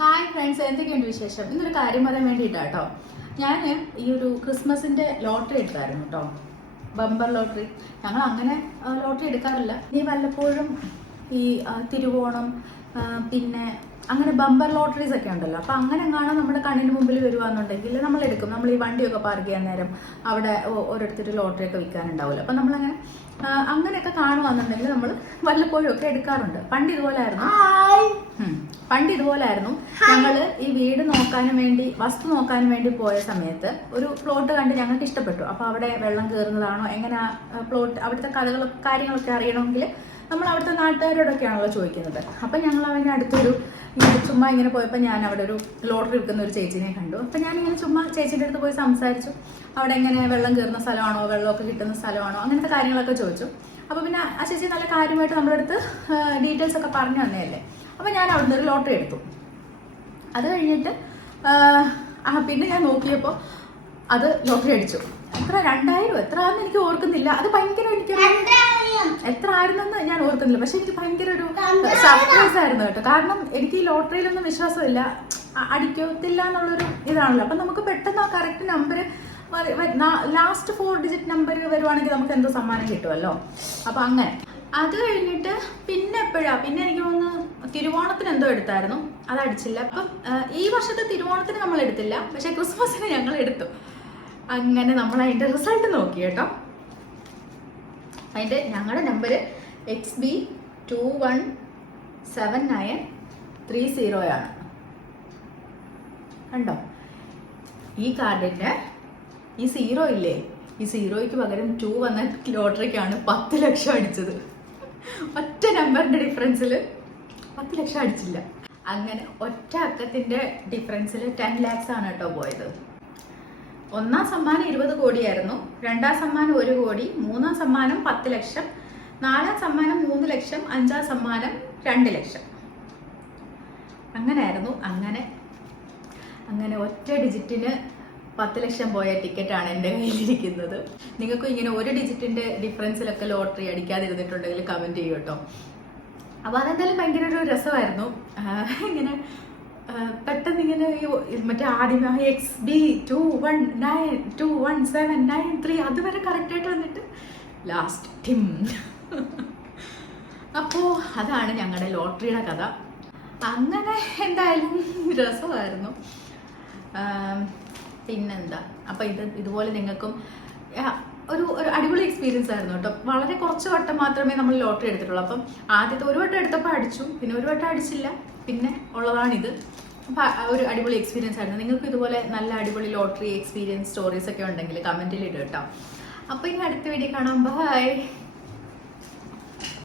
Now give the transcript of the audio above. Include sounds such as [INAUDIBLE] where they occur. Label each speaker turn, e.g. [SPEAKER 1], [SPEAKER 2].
[SPEAKER 1] Hi friends എന്തൊക്കെയുണ്ട് വിശേഷം? ഇന്നൊരു കാര്യം പറയാൻ വേണ്ടിയിട്ടാ കേട്ടോ ഞാൻ ഈ ഒരു ക്രിസ്മസിന്റെ ലോട്ടറി എടുത്തായിരുന്നു കേട്ടോ ബമ്പർ ലോട്ടറി. ഞങ്ങൾ അങ്ങനെ ലോട്ടറി എടുക്കാറില്ല. നീ വല്ലപ്പോഴും ഈ തിരുവോണം പിന്നെ അങ്ങനെ ബമ്പർ ലോട്ടറീസ് ഒക്കെ ഉണ്ടല്ലോ. അപ്പൊ അങ്ങനെ കാണാൻ നമ്മുടെ കണ്ണിന് മുമ്പിൽ വരുവാന്നുണ്ടെങ്കിൽ നമ്മൾ എടുക്കും നമ്മൾ ഈ വണ്ടിയൊക്കെ പാർക്ക് ചെയ്യാൻ നേരം അവിടെ ഓരോരുത്തർ ലോട്ടറി ഒക്കെ വിൽക്കാനുണ്ടാവില്ല അപ്പൊ നമ്മളങ്ങനെ അങ്ങനെയൊക്കെ കാണുവാന്നുണ്ടെങ്കിൽ നമ്മൾ വല്ലപ്പോഴും ഒക്കെ എടുക്കാറുണ്ട്. പണ്ട് ഇതുപോലായിരുന്നു. പണ്ട് ഇതുപോലായിരുന്നു. ഞങ്ങൾ ഈ വീട് നോക്കാനും വേണ്ടി വസ്തു നോക്കാനും വേണ്ടി പോയ സമയത്ത് ഒരു പ്ലോട്ട് കണ്ട് ഞങ്ങൾക്ക് ഇഷ്ടപ്പെട്ടു. അപ്പൊ അവിടെ വെള്ളം കയറുന്നതാണോ എങ്ങനെ പ്ലോട്ട് അവിടുത്തെ കഥകളും കാര്യങ്ങളൊക്കെ അറിയണമെങ്കിൽ നമ്മൾ അവിടുത്തെ നാട്ടുകാരോടൊക്കെയാണല്ലോ ചോദിക്കുന്നത്. അപ്പം ഞങ്ങൾ അവന്റെ അടുത്തൊരു ഇങ്ങനെ ചുമ്മാ ഇങ്ങനെ പോയപ്പോൾ ഞാൻ അവിടെ ഒരു ലോട്ടറി എടുക്കുന്ന ഒരു ചേച്ചിനെ കണ്ടു. അപ്പം ഞാനിങ്ങനെ ചുമ്മാ ചേച്ചിയുടെ അടുത്ത് പോയി സംസാരിച്ചു. അവിടെ എങ്ങനെ വെള്ളം കയറുന്ന സ്ഥലമാണോ വെള്ളമൊക്കെ കിട്ടുന്ന സ്ഥലമാണോ അങ്ങനത്തെ കാര്യങ്ങളൊക്കെ ചോദിച്ചു. അപ്പോൾ പിന്നെ ആ ചേച്ചി നല്ല കാര്യമായിട്ട് നമ്മുടെ അടുത്ത് ഡീറ്റെയിൽസ് ഒക്കെ പറഞ്ഞു തന്നെയല്ലേ അപ്പോൾ ഞാൻ അവിടുന്ന് ഒരു ലോട്ടറി എടുത്തു. അത് കഴിഞ്ഞിട്ട് ആ പിന്നെ ഞാൻ നോക്കിയപ്പോൾ അത് ലോട്ടറി അടിച്ചു. എത്ര? രണ്ടായിരം? എത്ര ആണെന്ന് എനിക്ക് ഓർക്കുന്നില്ല. അത് ഭയങ്കര എനിക്ക് എത്ര ആയിരുന്നെന്ന് ഞാൻ ഓർക്കുന്നില്ല. പക്ഷെ എനിക്ക് ഭയങ്കര ഒരു സർപ്രൈസ് ആയിരുന്നു കേട്ടോ. കാരണം എനിക്ക് ഈ ലോട്ടറിയിലൊന്നും വിശ്വാസമില്ല. അടിക്കത്തില്ല എന്നുള്ളൊരു ഇതാണല്ലോ. അപ്പൊ നമുക്ക് പെട്ടെന്ന് ആ correct number last four digit number വരുവാണെങ്കിൽ നമുക്ക് എന്തോ സമ്മാനം കിട്ടുമല്ലോ അപ്പൊ അങ്ങനെ. അത് കഴിഞ്ഞിട്ട് പിന്നെ എപ്പോഴാ? പിന്നെ എനിക്ക് തോന്നുന്നു തിരുവോണത്തിന് എന്തോ എടുത്തായിരുന്നു. അത് അടിച്ചില്ല. അപ്പം ഈ വർഷത്തെ തിരുവോണത്തിന് നമ്മൾ എടുത്തില്ല. പക്ഷെ ക്രിസ്മസിന് ഞങ്ങൾ എടുത്തു. അങ്ങനെ നമ്മൾ അതിന്റെ റിസൾട്ട് നോക്കി കേട്ടോ. അതിന്റെ ഞങ്ങളുടെ number X B two one seven nine three സീറോയാണ് കണ്ടോ? ഈ കാർഡിന്റെ ഈ സീറോ ഇല്ലേ? ഈ സീറോയ്ക്ക് പകരം ടു വന്ന ലോട്ടറിക്കാണ് പത്ത് ലക്ഷം അടിച്ചത്. ഒറ്റ നമ്പറിന്റെ ഡിഫറൻസിൽ പത്ത് ലക്ഷം അടിച്ചില്ല. അങ്ങനെ ഒറ്റ അക്കത്തിന്റെ ഡിഫറൻസിൽ ടെൻ ലാക്സ് ആണ് കേട്ടോ പോയത്. ഒന്നാം സമ്മാനം ഇരുപത് കോടിയായിരുന്നു. രണ്ടാം സമ്മാനം ഒരു കോടി മൂന്നാം സമ്മാനം പത്ത് ലക്ഷം നാലാം സമ്മാനം മൂന്ന് ലക്ഷം അഞ്ചാം സമ്മാനം രണ്ട് ലക്ഷം. അങ്ങനെയായിരുന്നു. അങ്ങനെ അങ്ങനെ ഒറ്റ ഡിജിറ്റിന് പത്ത് ലക്ഷം പോയ ടിക്കറ്റാണ് എന്റെ കയ്യിലിരിക്കുന്നത്. നിങ്ങൾക്കും ഇങ്ങനെ ഒരു ഡിജിറ്റിന്റെ ഡിഫറൻസിലൊക്കെ ലോട്ടറി അടിക്കാതിരുന്നിട്ടുണ്ടെങ്കിൽ കമന്റ് ചെയ്യൂ കേട്ടോ. അപ്പൊ അതെന്തായാലും ഭയങ്കര ഒരു രസമായിരുന്നു. ഇങ്ങനെ പെട്ടെന്ന് ഇങ്ങനെ മറ്റേ ആദ്യം X B two one nine two one seven nine three അതുവരെ കറക്റ്റ് ആയിട്ട് വന്നിട്ട് ലാസ്റ്റ് ടിം. [LAUGHS] അപ്പോ അതാണ് ഞങ്ങളുടെ ലോട്ടറിയുടെ കഥ. അങ്ങനെ എന്തായാലും രസമായിരുന്നു. പിന്നെന്താ? അപ്പൊ ഇത് ഇതുപോലെ നിങ്ങൾക്കും ഒരു ഒരു അടിപൊളി എക്സ്പീരിയൻസ് ആയിരുന്നു കേട്ടോ. വളരെ കുറച്ച് വട്ടം മാത്രമേ നമ്മൾ ലോട്ടറി എടുത്തിട്ടുള്ളൂ. അപ്പം ആദ്യത്തെ ഒരു വട്ടം എടുത്തപ്പോൾ അടിച്ചു. പിന്നെ ഒരു വട്ടം അടിച്ചില്ല. പിന്നെ ഉള്ളതാണിത്. അപ്പോൾ ഒരു അടിപൊളി എക്സ്പീരിയൻസ് ആയിരുന്നു. നിങ്ങൾക്ക് ഇതുപോലെ നല്ല അടിപൊളി ലോട്ടറി എക്സ്പീരിയൻസ് സ്റ്റോറീസ് ഒക്കെ ഉണ്ടെങ്കിൽ കമന്റിൽ ഇടും കേട്ടോ. അപ്പോൾ ഇനി അടുത്ത വീഡിയോ കാണാം. ബൈ